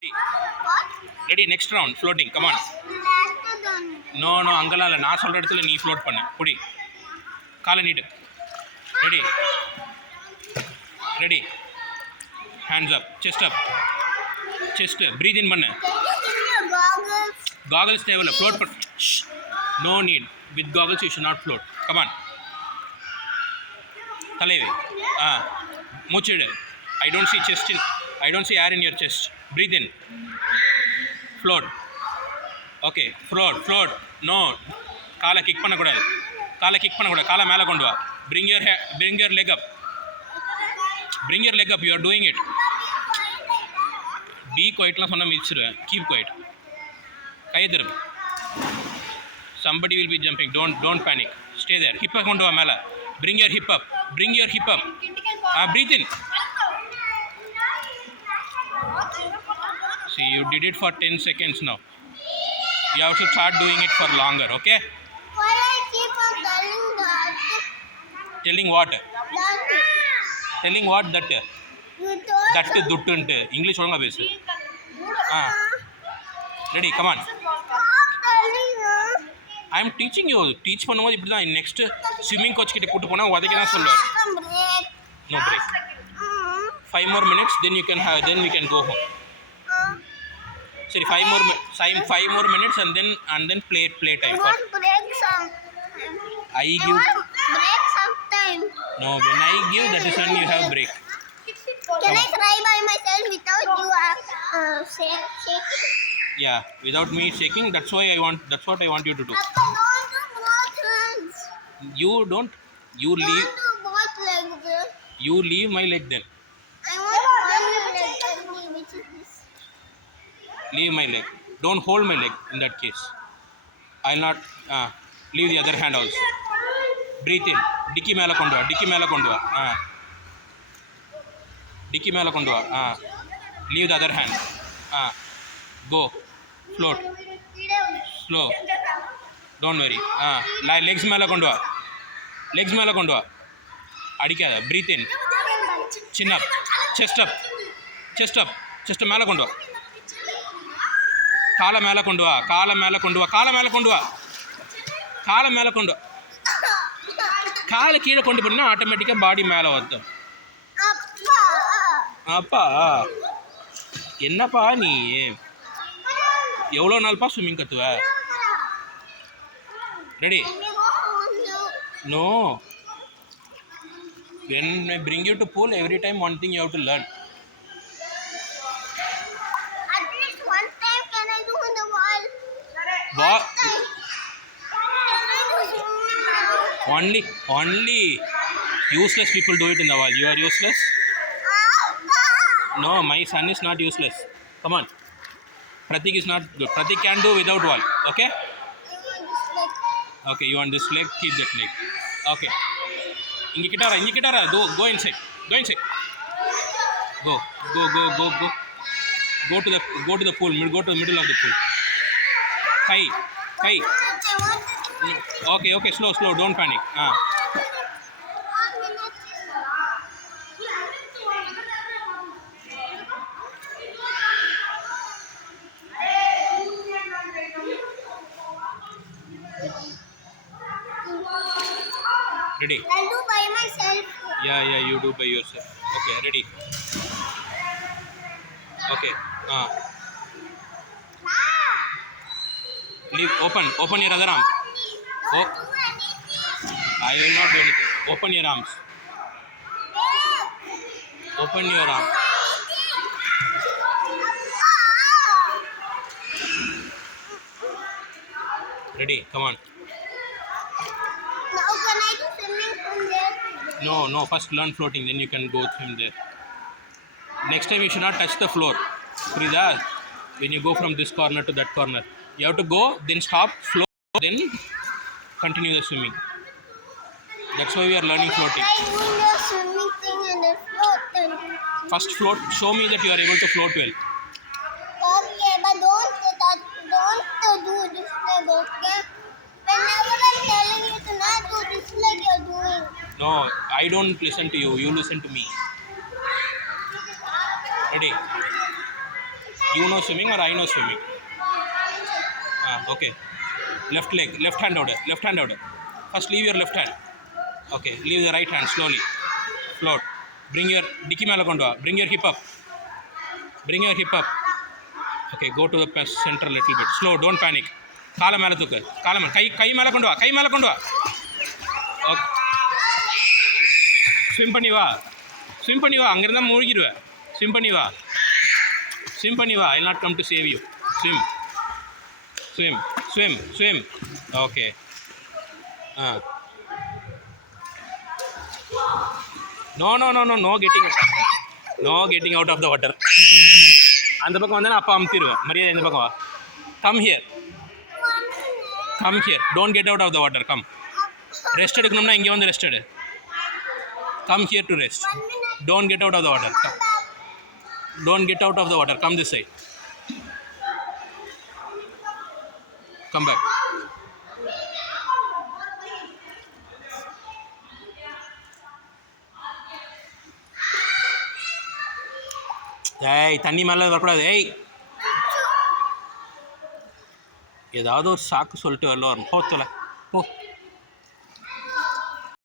Ready, next round, floating, come on. No, அங்கெல்லாம் இல்லை, நான் சொல்கிற இடத்துல நீ ஃப்ளோட் பண்ணு. புடி, காலை நீட்டு. Ready ready, hands up, chest up, chest breathe in பண்ணு. காகல்ஸ் தேவையில்லை, ஃப்ளோட் பண்ணு. No need, with goggles you should not float. Come on, தலைவி, மூச்சிடு. I don't see chest in, I don't see air in your chest. Breathe in, float. Okay, float. No, காலை kick பண்ணக்கூடாது, காலை மேலே கொண்டு வா. Bring your leg up, you are doing it. Be quietலாம் சொன்னால் மிதிச்சிருவேன். Keep quiet, கையை திருப்பு. Somebody will be jumping, don't panic, stay there. Hip கொண்டு வா மேலே. Bring your hip up, breathe in. See, you did it for 10 seconds now. You have to start doing it for longer, okay? Why I keep on telling that? Telling what? That. Telling what that? You told That duttuntu. English ஒழுங்கா பேசு. Ready, come on. Stop telling her. I am teaching you. Teach பண்ணும்போது இப்படி தான். Next swimming coach கிட்ட கூட்டு போனா உதைக்க தான் சொல்லுவார். Break. No break. 5 more minutes, then we can go home. Sorry, 5 more minutes and then play time. I want break some. I give. Break sometime. No, when I give, that is when you have break. Can I try by myself without you shaking? Yeah, without me shaking. That's what I want you to do. Papa, don't do both hands. You don't. You leave. Don't do both legs. You leave my leg then. I want one leg only, which is this. Leave my leg. Don't hold my leg in that case. I'll not leave the other hand also. Breathe in. Dicky மேலே கொண்டு வா. Dicky மேலே கொண்டு வா. Leave the other hand. Go. Float. Slow. Don't worry. Legs மேலே கொண்டு வா. அடிக்காத. Breathe in. Chin up. Chest up. Chest மேலே கொண்டு வா. காலை மேலே கொண்டு வா. காலை கீழே கொண்டு போனால் ஆட்டோமேட்டிக்காக பாடி மேலே வருது. அப்பா என்னப்பா நீ எவ்வளோ நாள்ப்பா ஸ்விம்மிங் கற்றுவ? Ready? No. When I bring you to pool, every time one thing you have to learn. At least one time can I do in the wall? What? Can I Only useless people do it in the wall. You are useless? No, my son is not useless. Come on. Pratik is not good. Pratik can do without wall. Okay? Okay, you want this leg? Keep that leg. Okay. இங்கே கிட்டாரா. Go inside. Go. Go to the pool. Go to the middle of the pool. Kai. Okay. Slow. Don't panic. Ready? I'll do by myself. Yeah, you do by yourself. Okay, ready? Okay. Leave. Open your other arm. Don't do anything. I will not do anything. Open your arms. Open your arm. Ready? Come on. Now can I do swimming from there? No. First learn floating, then you can go swim there. Next time you should not touch the floor. Frida, when you go from this corner to that corner, you have to go, then stop, float, then continue the swimming. That's why we are learning floating. Try doing the swimming thing and then float. First float. Show me that you are able to float well. Okay, but don't do this leg, okay? Whenever I'm telling you to not do this leg, you're doing. No, I don't listen to you. You listen to me. Ready? You know swimming or I know swimming? Okay. Left leg, left hand out. Left hand out. First leave your left hand. Okay. Leave the right hand slowly. Float. Bring your dicky மேல கொண்டு வா. Bring your hip up. Bring your hip up. Okay. Go to the center a little bit. Slow. Don't panic. காலை மேல தூக்கு. காலை மேல கை மேல கொண்டு வா. கை மேல கொண்டு வா. Okay. ஸ்விம் பண்ணி வா. ஸ்விம் பண்ணி வா. அங்க இருந்தா மூழ்கிடுவ. ஸ்விம் பண்ணி வா. ஸ்விம் பண்ணி வா. I will not come to save you. Swim. Swim. Swim. Swim. Okay. No, no, no, no, no getting out. No getting out of the water. அந்த பக்கம் வந்தா அப்பா அமுத்திடுவேன். மரியாதை இந்த பக்கம் வா. Come here. Come here. Don't get out of the water. Come. Rest எடுக்கணும்னா இங்கே வந்து ரெஸ்ட் எடு. Come here to rest. 1 minute. Don't get out of the water. Come. Don't get out of the water. Come this side. Come back. ஏய் தண்ணி மேலே வரக்கூடாது. ஏய் ஏதாவது ஒரு சாக்கு சொல்லிட்டு வரல வரும். போத்தல போ.